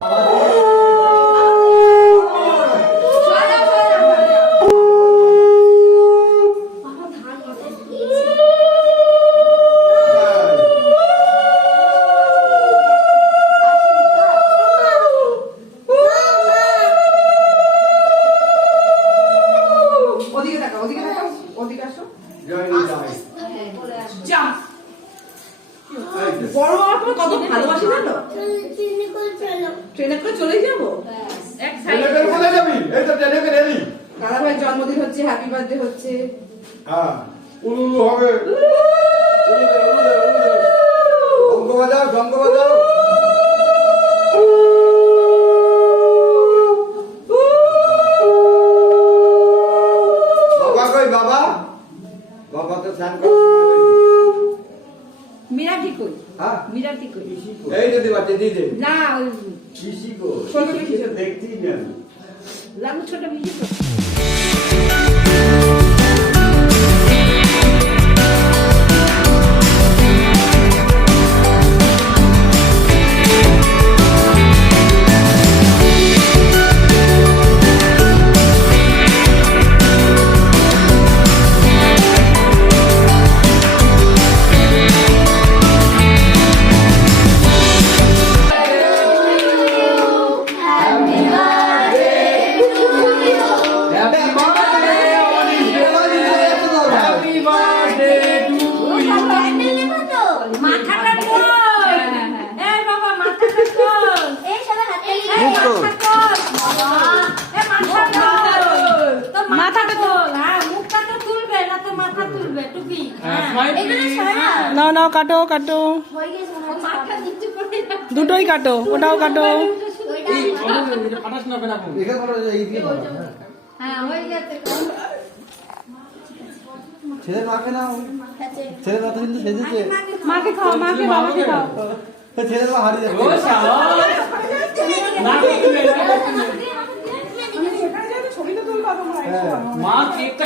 아 হওয়ার পর কত ভালোবাসি না তো ট্রেনে করে চলে যাব? কোথায় যাবি। এই তো ট্রেনে করে এলি। দাদা ভাইয়ের জন্মদিন হচ্ছে হ্যাপি বার্থডে হচ্ছে। হ্যাঁ। উলু উলু হবে বাজাও বাবা হ্যাঁ। মিরাটি কই এই যদি বাচ্চা দিয়ে দে না গো ছোট। দেখতেই না লাগু ছোট মিহি তুলবে টুপি। হ্যাঁ নাও নাও কাটো কাটো। মাথা নিচু করে দুটোই কাটো ওটাও কাটো। হ্যাঁ। হ্যাঁ হয়ে ছেলে মাকে না মাথা কিন্তু সেজেছে। মাকে খাও মাকে বাবাকে খাও। ছেলের মা হারিয়ে যাচ্ছে।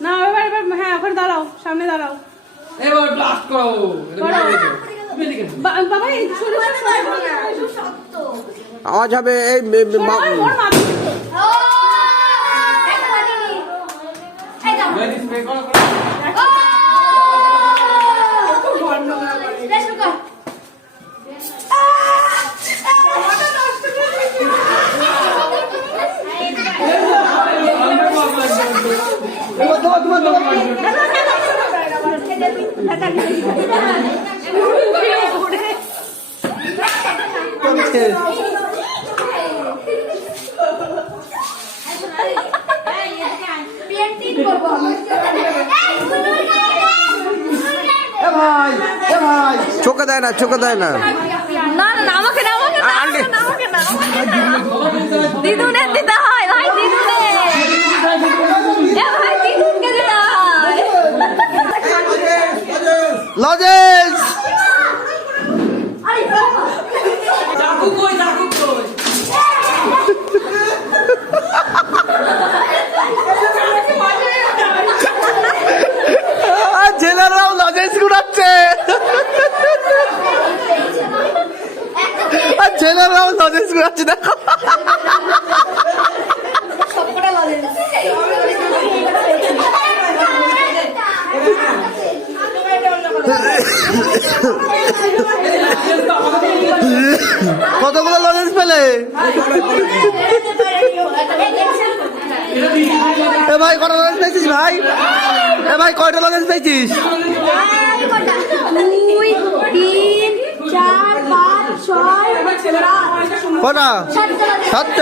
না এবার এবার হ্যাঁ ওখানে দাঁড়াও সামনে দাঁড়াও। এবার ব্লাস্ট করো। বাবা এই আওয়াজ হবে এই মে- মে- মা- ওর মা মেহেদি spray করো, করো। এবার দাও, তোমার দাও। চলছে। এ ভাই এ ভাই চোখে দেয় না চোখে দেয় না না না না, আমাকে না আমাকে না আমাকে না আমাকে না দিদুনের দিতে হয় ভাই দিদুনে এ ভাই দিদুনকে দিতে হয় লজেন্স জেলারাও লজেন্স ঘুরাচ্ছে। আর জেলারাও লজেন্স ঘুরাচ্ছে দেখো। কতগুলো লজেন্স পেলে? এ ভাই কটা লজেন্স পেয়েছিস ভাই? এ ভাই কয়টা লজেন্স পেয়েছিস? কটা? সাতটা?